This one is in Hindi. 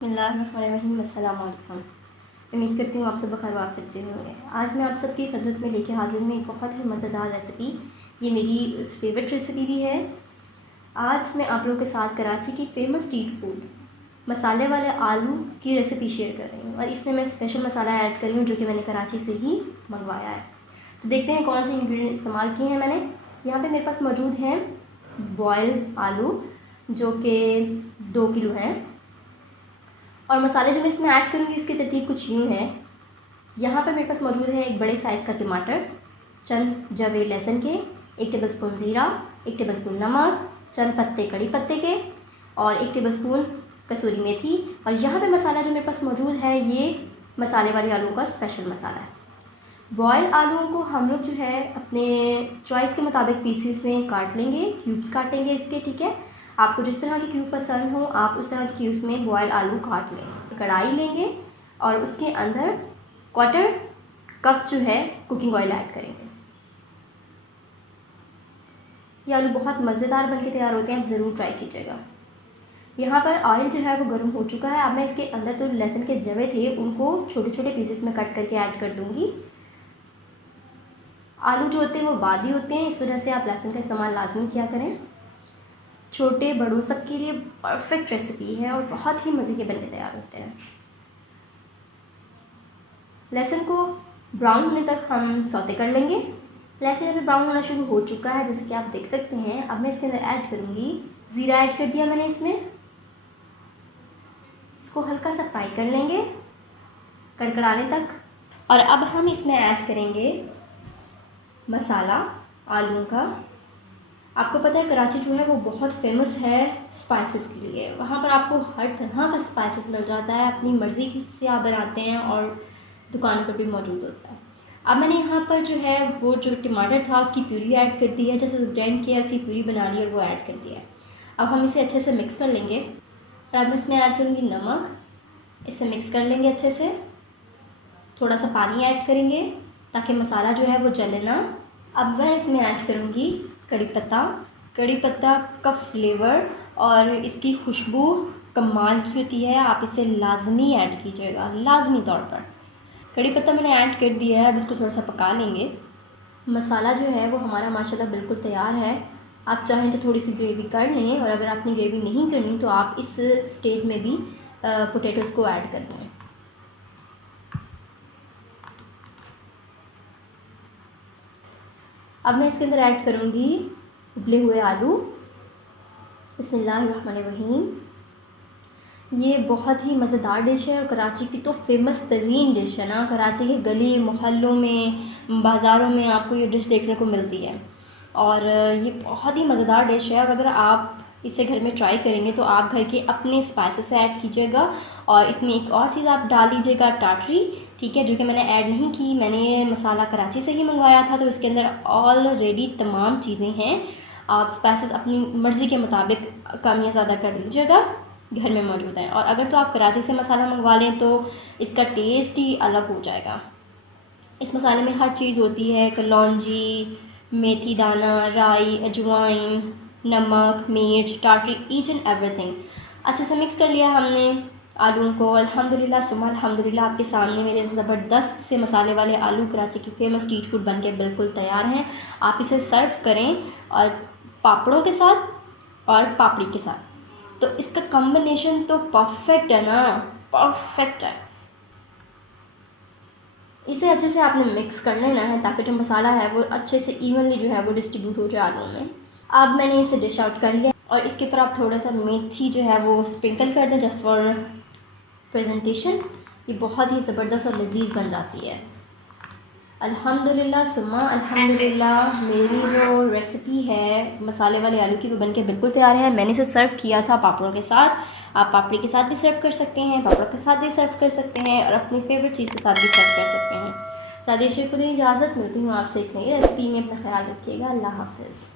बिस्मिल्लाहिर्रहमानिर्रहीम। अस्सलाम वालेकुम। उम्मीद करती हूँ आप सब खैर वाफियत से होंगे। आज मैं आप सबकी खिदमत में लेके हाजिर हूँ एक बहुत ही मज़ेदार रेसिपी। ये मेरी फेवरेट रेसिपी भी है। आज मैं आप लोगों के साथ कराची की फ़ेमस स्ट्रीट फूड मसाले वाले आलू की रेसिपी शेयर कर रही हूँ और इसमें मैं स्पेशल मसाला ऐड कर रही हूँ जो कि मैंने कराची से ही मंगवाया है। तो देखते हैं कौन से इंग्रेडिएंट इस्तेमाल किए हैं मैंने। यहाँ पर मेरे पास मौजूद हैं बॉयल आलू जो कि 2 किलो हैं। और मसाले जो मैं इसमें ऐड करूँगी उसकी तरतीब कुछ यूँ है। यहाँ पर मेरे पास मौजूद है एक बड़े साइज़ का टमाटर, चंद जवे लहसुन के, 1 टेबलस्पून ज़ीरा, 1 टेबलस्पून नमक, चंद पत्ते कड़ी पत्ते के और 1 टेबलस्पून कसूरी मेथी। और यहाँ पे मसाला जो मेरे पास मौजूद है ये मसाले वाले आलू का स्पेशल मसाला है। बॉयल आलूओं को हम लोग जो है अपने चॉइस के मुताबिक पीसीस में काट लेंगे, क्यूब्स काटेंगे इसके, ठीक है। आपको जिस तरह की क्यूब पसंद हो आप उस तरह के क्यूब्स में बॉयल आलू काट लें। कढ़ाई लेंगे और उसके अंदर 1/4 कप जो है कुकिंग ऑयल ऐड करेंगे। ये आलू बहुत मज़ेदार बनके तैयार होते हैं, आप ज़रूर ट्राई कीजिएगा। यहाँ पर ऑयल जो है वो गर्म हो चुका है। अब मैं इसके अंदर तो लहसुन के जवे थे उनको छोटे छोटे पीसेस में कट करके ऐड कर दूँगी। आलू जो होते हैं वो बादी होते हैं, इस वजह से आप लहसुन का इस्तेमाल लाजमी किया करें। छोटे बड़ों सबके लिए परफेक्ट रेसिपी है और बहुत ही मज़े के बनके तैयार होते हैं। लहसुन को ब्राउन होने तक हम सौते कर लेंगे। लहसुन अभी ब्राउन होना शुरू हो चुका है जैसे कि आप देख सकते हैं। अब मैं इसके अंदर ऐड करूँगी ज़ीरा, ऐड कर दिया मैंने इसमें। इसको हल्का सा फ्राई कर लेंगे कड़कड़ाने तक। और अब हम इसमें ऐड करेंगे मसाला आलू का। आपको पता है कराची जो है वो बहुत फेमस है स्पाइसेस के लिए। वहाँ पर आपको हर तरह का स्पाइसेस मिल जाता है, अपनी मर्ज़ी से आप बनाते हैं और दुकानों पर भी मौजूद होता है। अब मैंने यहाँ पर जो है वो जो टमाटर था उसकी प्यूरी ऐड कर दी है, जैसे ग्राइंड किया उसकी प्यूरी बना ली और वो ऐड कर दिया है। अब हम इसे अच्छे से मिक्स कर लेंगे और अब मैं इसमें ऐड करूँगी नमक। इसे मिक्स कर लेंगे अच्छे से। थोड़ा सा पानी ऐड करेंगे ताकि मसाला जो है वो जले ना। अब मैं इसमें ऐड करूँगी कड़ी पत्ता। कड़ी पत्ता का फ्लेवर और इसकी खुशबू कमाल की होती है, आप इसे लाजमी ऐड कीजिएगा, लाजमी तौर पर। कड़ी पत्ता मैंने ऐड कर दिया है। अब इसको थोड़ा सा पका लेंगे। मसाला जो है वो हमारा माशाल्लाह बिल्कुल तैयार है। आप चाहें तो थोड़ी सी ग्रेवी कर लें और अगर आपने ग्रेवी नहीं करनी तो आप इस स्टेज में भी पोटैटोज़ को ऐड कर दें। अब मैं इसके अंदर ऐड करूँगी उबले हुए आलू। बिस्मिल्लाहिर्रहमानिर्रहीम। ये बहुत ही मज़ेदार डिश है और कराची की तो फेमस तरीन डिश है ना। कराची के गली मोहल्लों में, बाज़ारों में आपको ये डिश देखने को मिलती है और ये बहुत ही मज़ेदार डिश है। और अगर आप इसे घर में ट्राई करेंगे तो आप घर के अपने स्पाइसेस ऐड कीजिएगा और इसमें एक और चीज़ आप डाल लीजिएगा, टाटरी, ठीक है, जो कि मैंने ऐड नहीं की। मैंने ये मसाला कराची से ही मंगवाया था तो इसके अंदर ऑलरेडी तमाम चीज़ें हैं। आप स्पाइसेस अपनी मर्ज़ी के मुताबिक कम या ज़्यादा कर लीजिएगा, घर में मौजूद है। और अगर तो आप कराची से मसाला मंगवा लें तो इसका टेस्ट ही अलग हो जाएगा। इस मसाले में हर चीज़ होती है, कलौंजी, मेथी दाना, राई, अजवाइन, नमक, मिर्च, टाटरी, ईच एंड एवरीथिंग। अच्छे से मिक्स कर लिया हमने आलूओं को। अल्हम्दुलिल्लाह सुम्मा अल्हम्दुलिल्लाह, आपके सामने मेरे ज़बरदस्त से मसाले वाले आलू कराची की फ़ेमस स्ट्रीट फूड बनके बिल्कुल तैयार हैं। आप इसे सर्व करें और पापड़ों के साथ और पापड़ी के साथ, तो इसका कॉम्बिनेशन तो परफेक्ट है ना, परफेक्ट है। इसे अच्छे से आपने मिक्स कर लेना है ताकि जो मसाला है वो अच्छे से इवनली जो है वो डिस्ट्रीब्यूट हो जाए आलू में। अब मैंने इसे डिश आउट कर लिया और इसके ऊपर आप थोड़ा सा मेथी जो है वो स्प्रिंकल कर दें जस्ट फॉर प्रेजेंटेशन। ये बहुत ही ज़बरदस्त और लजीज बन जाती है। अल्हम्दुलिल्लाह सुम्मा अल्हम्दुलिल्लाह, मेरी जो रेसिपी है मसाले वाले आलू की वो बनके बिल्कुल तैयार है। मैंने इसे सर्व किया था पापड़ों के साथ। आप पापड़ी के साथ भी सर्व कर सकते हैं, पापड़ों के साथ भी सर्व कर सकते हैं और अपनी फेवरेट चीज़ के साथ भी सर्व कर सकते हैं। सादिया शेख को दी इजाज़त, मिलती हूँ आपसे एक नई रेसिपी में। अपना ख्याल रखिएगा। अल्लाह हाफ़िज़।